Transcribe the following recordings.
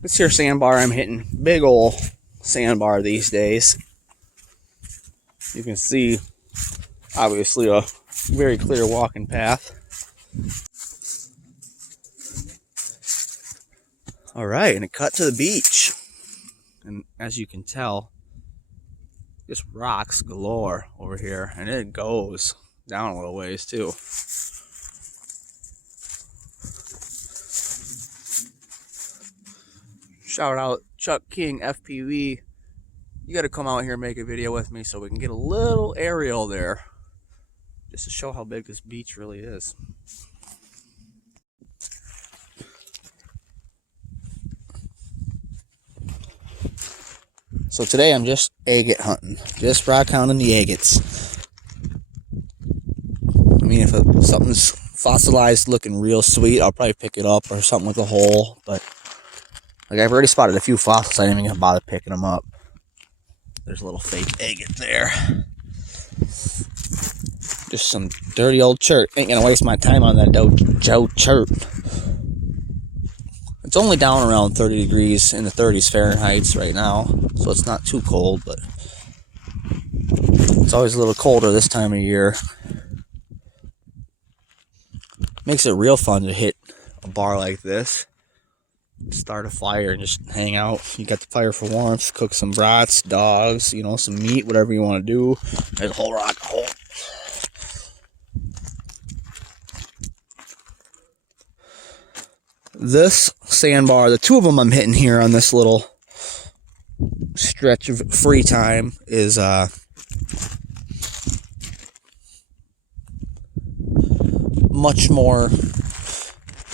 This here sandbar I'm hitting, big ol' sandbar these days. You can see, obviously, a very clear walking path. All right, and it cut to the beach. And as you can tell, just rocks galore over here, and it goes down a little ways too. Shout out Chuck King FPV. You got to come out here and make a video with me so we can get a little aerial there, just to show how big this beach really is. So today I'm just agate hunting, just rockhounding the agates. I mean, if something's fossilized looking real sweet, I'll probably pick it up, or something with a hole. But like, I've already spotted a few fossils, I didn't even bother picking them up. There's a little fake agate there. Just some dirty old chert. Ain't gonna waste my time on that Joe chert. It's only down around 30 degrees in the 30s Fahrenheit right now, so it's not too cold, but it's always a little colder this time of year. Makes it real fun to hit a bar like this. Start a fire and just hang out. You got the fire for warmth, cook some brats, dogs, you know, some meat, whatever you want to do. There's a whole rock hole. This sandbar, the two of them I'm hitting here on this little stretch of free time, is much more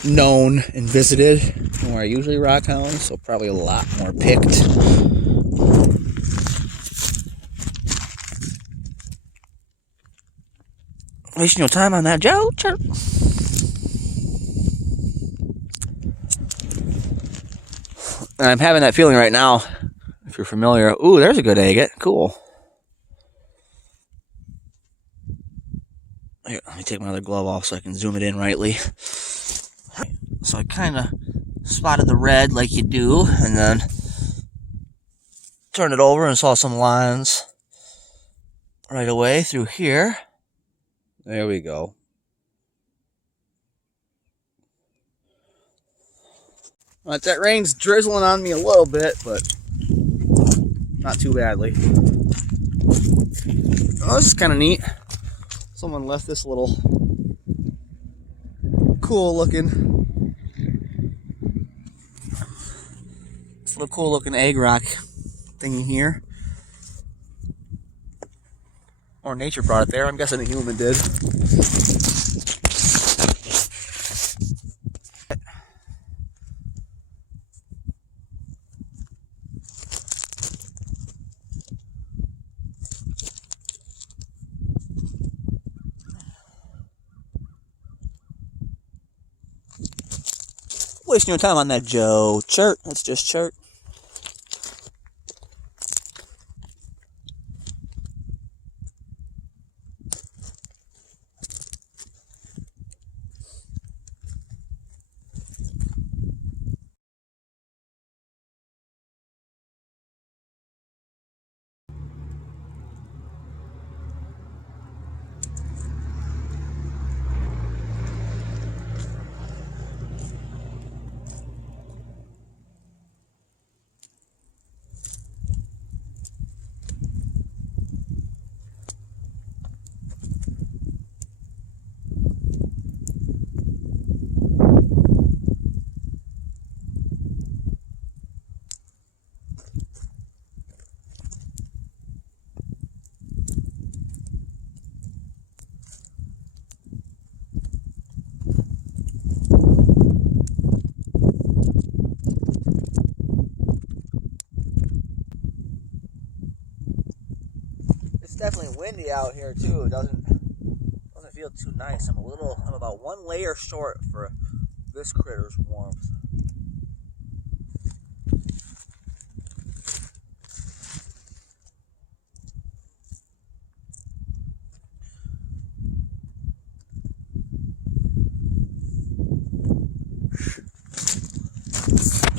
known and visited than where I usually rock hound, so probably a lot more picked. Wasting your time on that, Joe? Chirp. And I'm having that feeling right now, if you're familiar. Ooh, there's a good agate. Cool. Here, let me take my other glove off so I can zoom it in rightly. So I kind of spotted the red like you do, and then turned it over and saw some lines right away through here. There we go. Right, that rain's drizzling on me a little bit, but not too badly. Oh, this is kind of neat. Someone left this little cool looking egg rock thingy here. Or nature brought it there. I'm guessing a human did. Wasting your time on that, Joe. Chirp. That's just chirp. It's definitely windy out here too. It doesn't feel too nice. I'm about one layer short for this critter's warmth.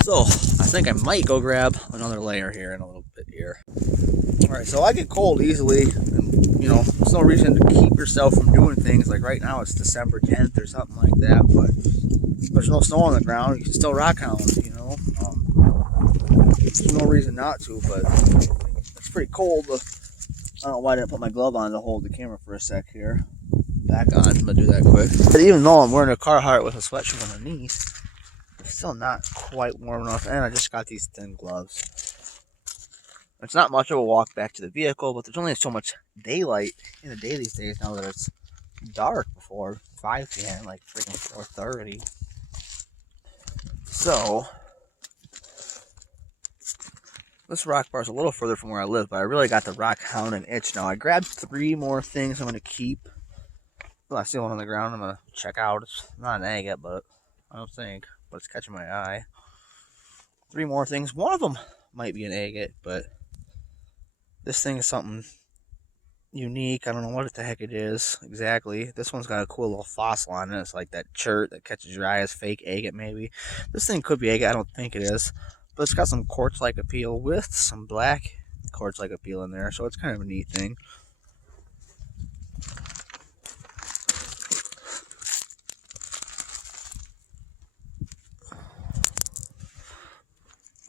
So I think I might go grab another layer here in a little bit here. Alright, so I get cold easily, and you know, there's no reason to keep yourself from doing things. Like right now it's December 10th or something like that, but there's no snow on the ground. You can still rock hound, you know. There's no reason not to, but it's pretty cold. I don't know why I didn't put my glove on to hold the camera for a sec here. Back on, I'm gonna do that quick. But even though I'm wearing a Carhartt with a sweatshirt underneath, it's still not quite warm enough, and I just got these thin gloves. It's not much of a walk back to the vehicle, but there's only so much daylight in the day these days now that it's dark before 5 p.m., like freaking 4:30. So, this rock bar is a little further from where I live, but I really got the Rockhounding itch now. I grabbed 3 more things I'm going to keep. Well, I see one on the ground I'm going to check out. It's not an agate, but I don't think, but it's catching my eye. 3 more things. One of them might be an agate, but this thing is something unique. I don't know what the heck it is exactly. This one's got a cool little fossil on it. It's like that chert that catches your eye as fake agate maybe. This thing could be agate. I don't think it is. But it's got some quartz-like appeal with some black quartz-like appeal in there. So it's kind of a neat thing.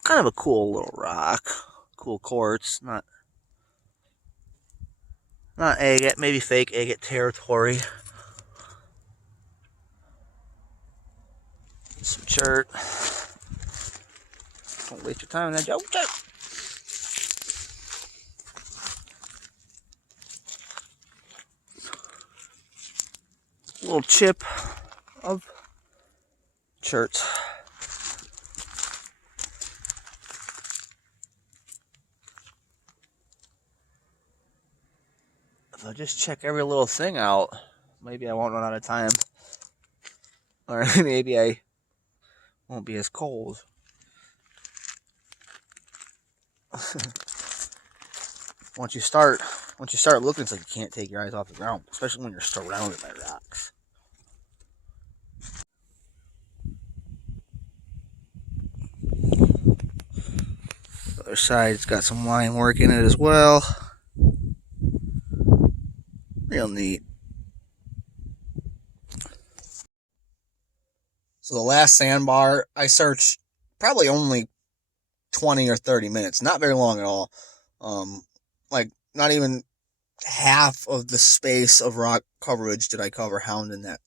Kind of a cool little rock. Cool quartz. Not agate, maybe fake agate territory. Some chert. Don't waste your time on that job. A little chip of chert. If I just check every little thing out, maybe I won't run out of time. Or maybe I won't be as cold. Once you start looking, it's like you can't take your eyes off the ground, especially when you're surrounded by rocks. The other side's got some line work in it as well. Real neat. So the last sandbar, I searched probably only 20 or 30 minutes. Not very long at all. Like not even half of the space of rock coverage did I cover hounding that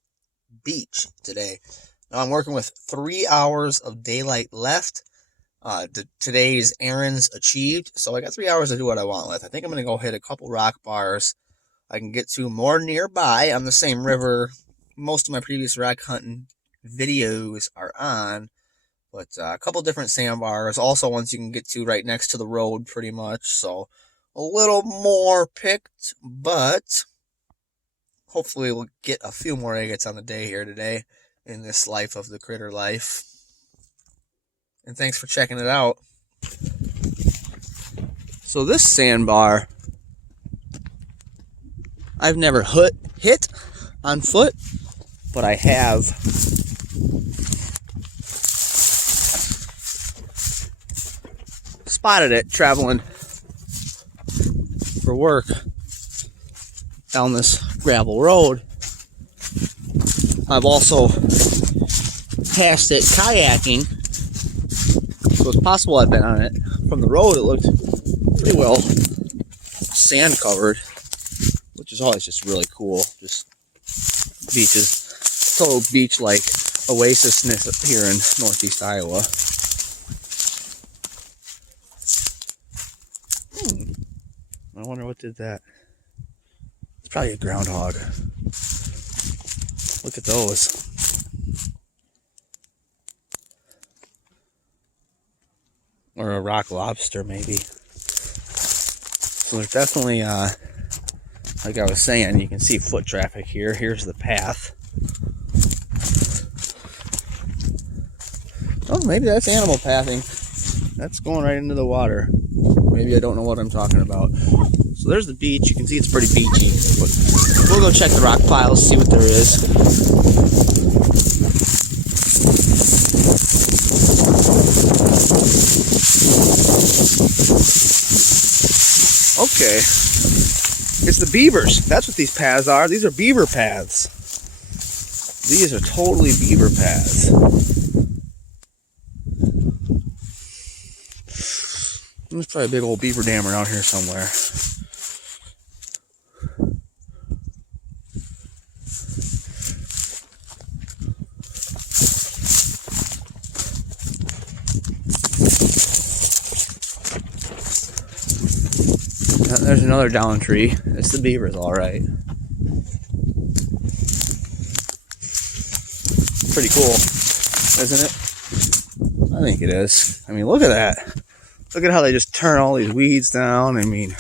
beach today. Now I'm working with 3 hours of daylight left. Today's errands achieved. So I got 3 hours to do what I want with. I think I'm going to go hit a couple rock bars I can get to more nearby on the same river most of my previous rock hunting videos are on, but a couple different sandbars, also ones you can get to right next to the road pretty much, so a little more picked, but hopefully we'll get a few more agates on the day here today in this life of the critter life. And thanks for checking it out. So this sandbar I've never hit on foot, but I have spotted it traveling for work down this gravel road. I've also passed it kayaking, so it's possible I've been on it. From the road it looked pretty well sand covered, which is always just really cool. Just beaches, total beach like oasisness here in northeast Iowa. I wonder what did that. It's probably a groundhog. Look at those. Or a rock lobster maybe. So there's definitely like I was saying, you can see foot traffic here. Here's the path. Oh, maybe that's animal pathing. That's going right into the water. Maybe I don't know what I'm talking about. So there's the beach. You can see it's pretty beachy. But we'll go check the rock piles, see what there is. Okay. It's the beavers. That's what these paths are. These are beaver paths. These are totally beaver paths. There's probably a big old beaver dam around here somewhere. There's another down tree. It's the beavers, all right. Pretty cool, isn't it? I think it is. I mean, look at that. Look at how they just turn all these weeds down. I mean,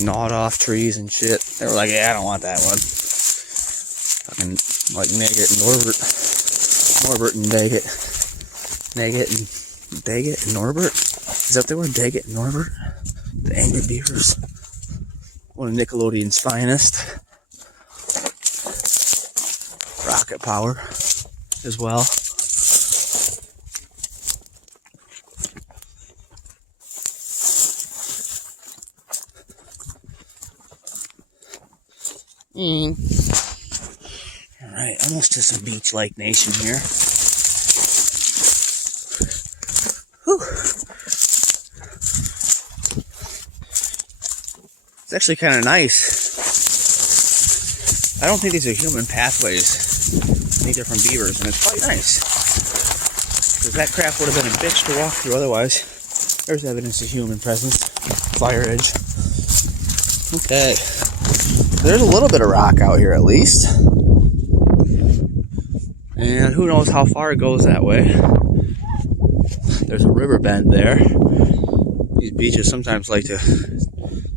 gnawed off trees and shit. They were like, yeah, I don't want that one. Fucking like Nagit and Norbert and Daggett. Nagit and Daggett and Norbert? Is that the word? Daggett and Norbert? The Angry Beavers. One of Nickelodeon's finest. Rocket power as well. Alright, almost to some beach-like nation here. Whew. It's actually kind of nice. I don't think these are human pathways. I think they're from beavers, and it's quite nice. Because that crap would have been a bitch to walk through otherwise. There's evidence of human presence. Fire edge. Okay. There's a little bit of rock out here at least. And who knows how far it goes that way. There's a river bend there. These beaches sometimes like to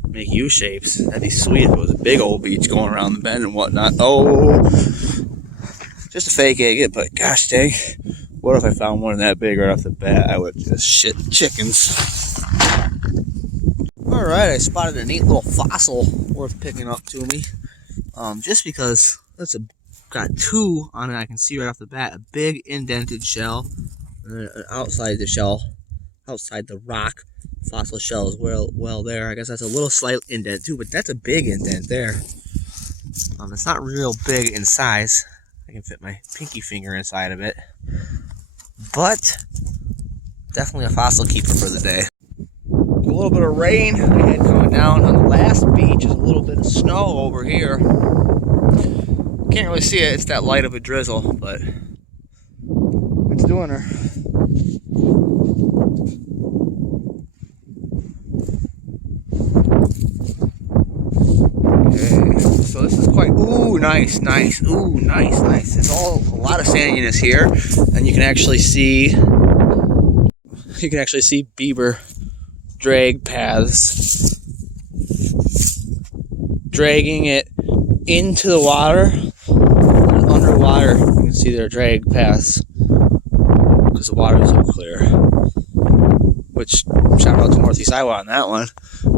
make U-shapes. That'd be sweet if it was a big old beach going around the bend and whatnot. Oh, just a fake agate, but gosh dang, what if I found one that big right off the bat? I would just shit chickens. Alright, I spotted a neat little fossil worth picking up to me. Just because got two on it, I can see right off the bat. A big indented shell, and outside the shell, outside the rock, fossil shell is well there. I guess that's a little slight indent too, but that's a big indent there. It's not real big in size. I can fit my pinky finger inside of it, but definitely a fossil keeper for the day. A little bit of rain I had coming down on the last beach. There's a little bit of snow over here. Can't really see it. It's that light of a drizzle, but it's doing her. Okay, so this is quite, ooh, nice, ooh, nice. It's all a lot of sandiness here, and you can actually see beaver drag paths, dragging it into the water, and underwater you can see their drag paths because the water is so clear. Which, shout out to Northeast Iowa on that one.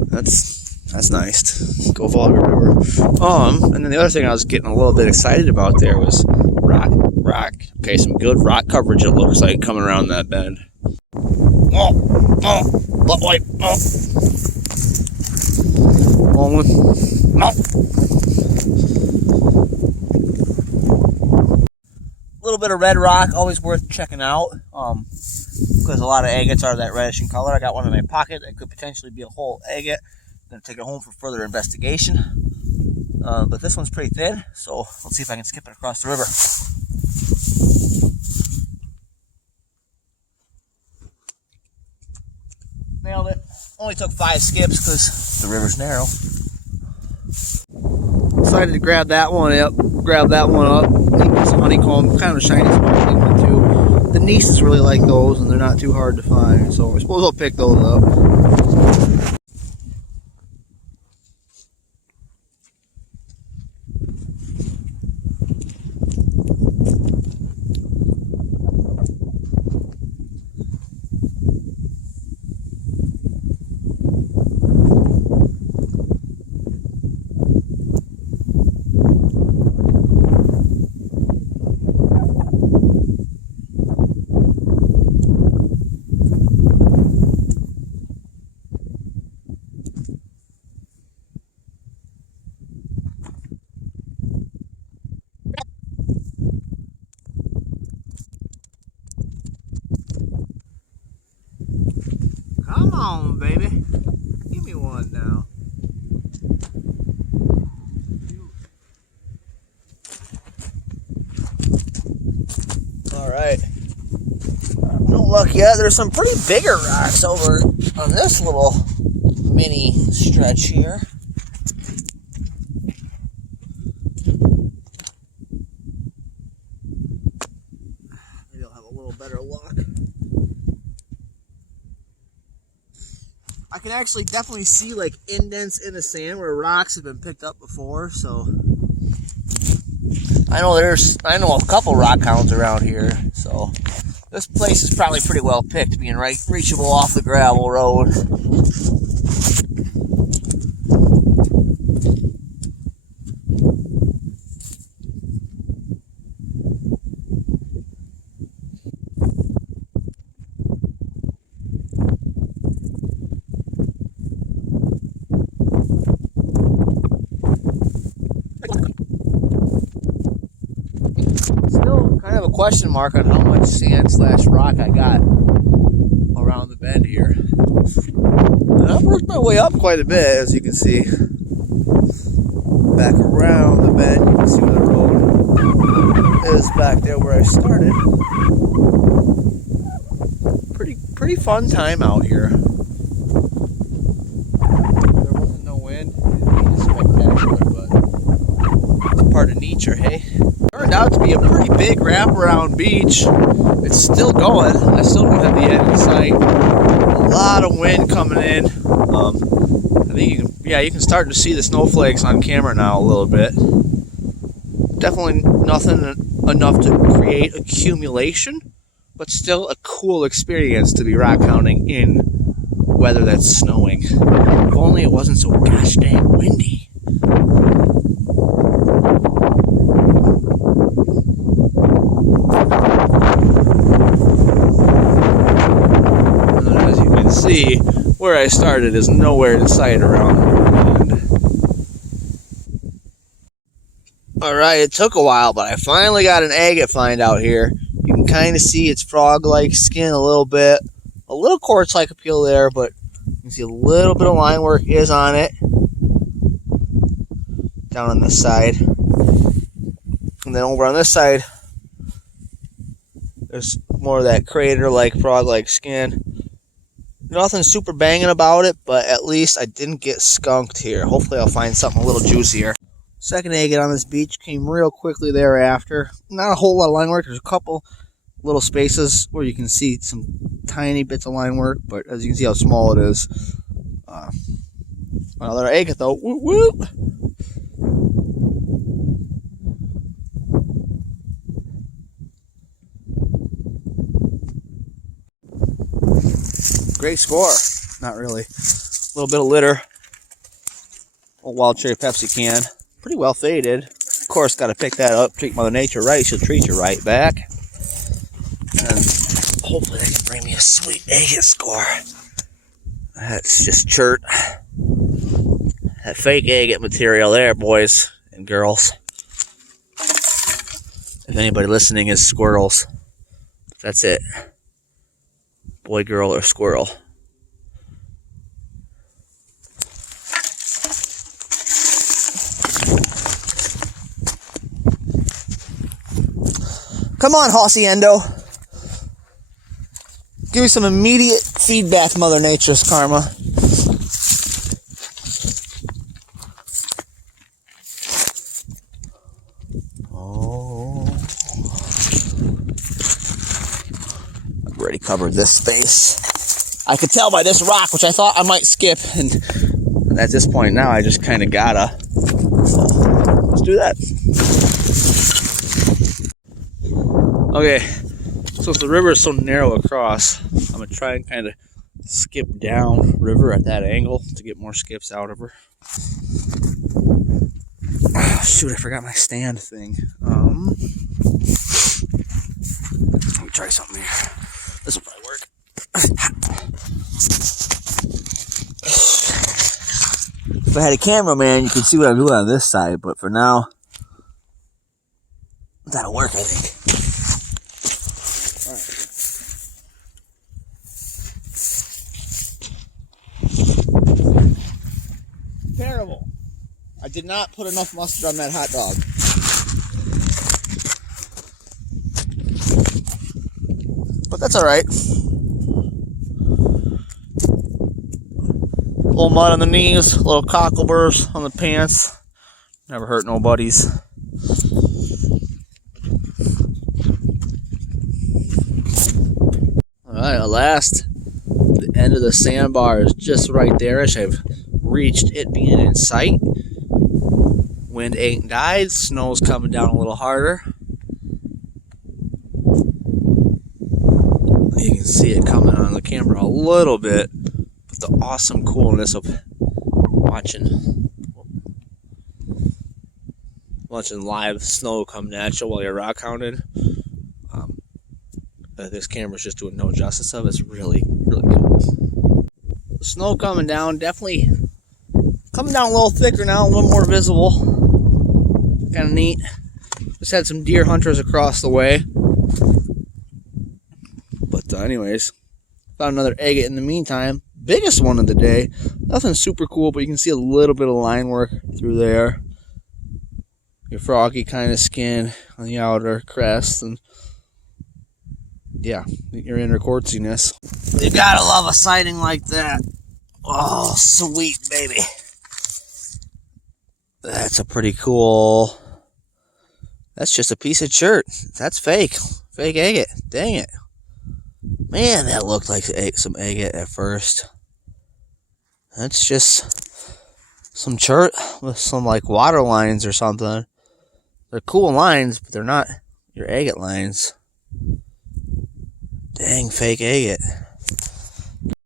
That's nice. Go Volga River. And then the other thing I was getting a little bit excited about there was rock. Okay, some good rock coverage it looks like coming around that bend. Butt wipe. Long one. A little bit of red rock, always worth checking out. Because a lot of agates are that reddish in color. I got one in my pocket that could potentially be a whole agate. I'm going to take it home for further investigation. But this one's pretty thin, so let's see if I can skip it across the river. Nailed it. Only took 5 skips because the river's narrow. Decided to grab that one up. Some honeycomb, kind of a shiny sparkling one too. The nieces really like those, and they're not too hard to find, so I suppose I'll pick those up. on, baby. Give me one now. All right. No luck yet. There's some pretty bigger rocks over on this little mini stretch here. Maybe I'll have a little better luck. I can actually definitely see like indents in the sand where rocks have been picked up before, so I know a couple rockhounds around here, so this place is probably pretty well picked, being right reachable off the gravel road. Still kind of a question mark on how much sand slash rock I got around the bend here. And I've worked my way up quite a bit, as you can see. Back around the bend, you can see where the road is back there where I started. Pretty fun time out here. There wasn't no wind. It was spectacular, but it's part of nature, hey? Turned out to be a pretty big wraparound beach. It's still going. I still don't have the end in sight. A lot of wind coming in. I think you can start to see the snowflakes on camera now a little bit. Definitely nothing enough to create accumulation, but still a cool experience to be rockhounding in weather that's snowing. If only it wasn't so gosh dang windy. See, where I started is nowhere in sight around the bend. Alright, it took a while, but I finally got an agate find out here. You can kind of see its frog-like skin a little bit. A little quartz-like appeal there, but you can see a little bit of line work is on it. Down on this side. And then over on this side, there's more of that crater-like, frog-like skin. Nothing super banging about it, but at least I didn't get skunked here. Hopefully I'll find something a little juicier. Second agate on this beach came real quickly thereafter. Not a whole lot of line work. There's a couple little spaces where you can see some tiny bits of line work, but as you can see how small it is. Another agate though. Woo woo! Great score. Not really. A little bit of litter. Old wild cherry Pepsi can. Pretty well faded. Of course, got to pick that up. Treat Mother Nature right. She'll treat you right back. And hopefully that can bring me a sweet agate score. That's just chert. That fake agate material there, boys and girls. If anybody listening is squirrels, that's it. Boy, girl, or squirrel. Come on, Haciendo. Give me some immediate feedback, Mother Nature's karma. Already covered this space. I could tell by this rock, which I thought I might skip, and at this point now I just kind of gotta. So let's do that. Okay, so if the river is so narrow across, I'm gonna try and kind of skip down river at that angle to get more skips out of her. Oh, shoot, I forgot my stand thing. Let me try something here. This will probably work. If I had a cameraman, you could see what I'm doing on this side, but for now, that'll work, I think. All Terrible. I did not put enough mustard on that hot dog. But that's alright. A little mud on the knees, a little cockleburrs on the pants. Never hurt nobody's. Alright, at last, the end of the sandbar is just right there as I've reached it being in sight. Wind ain't died, snow's coming down a little harder. You can see it coming on the camera a little bit, but the awesome coolness of watching live snow come at you while you're rock hounding. This camera's just doing no justice of it. It's really, really cool. The snow coming down, definitely coming down a little thicker now, a little more visible. Kind of neat. Just had some deer hunters across the way. But anyways, found another agate in the meantime. Biggest one of the day. Nothing super cool, but you can see a little bit of line work through there. Your froggy kind of skin on the outer crest, and yeah, your inner quartziness. You gotta love a sighting like that. Oh, sweet baby. That's a pretty cool. That's just a piece of shirt. That's fake. Fake agate. Dang it. Man, that looked like some agate at first. That's just some shirt with some like water lines or something. They're cool lines, but they're not your agate lines. Dang, fake agate.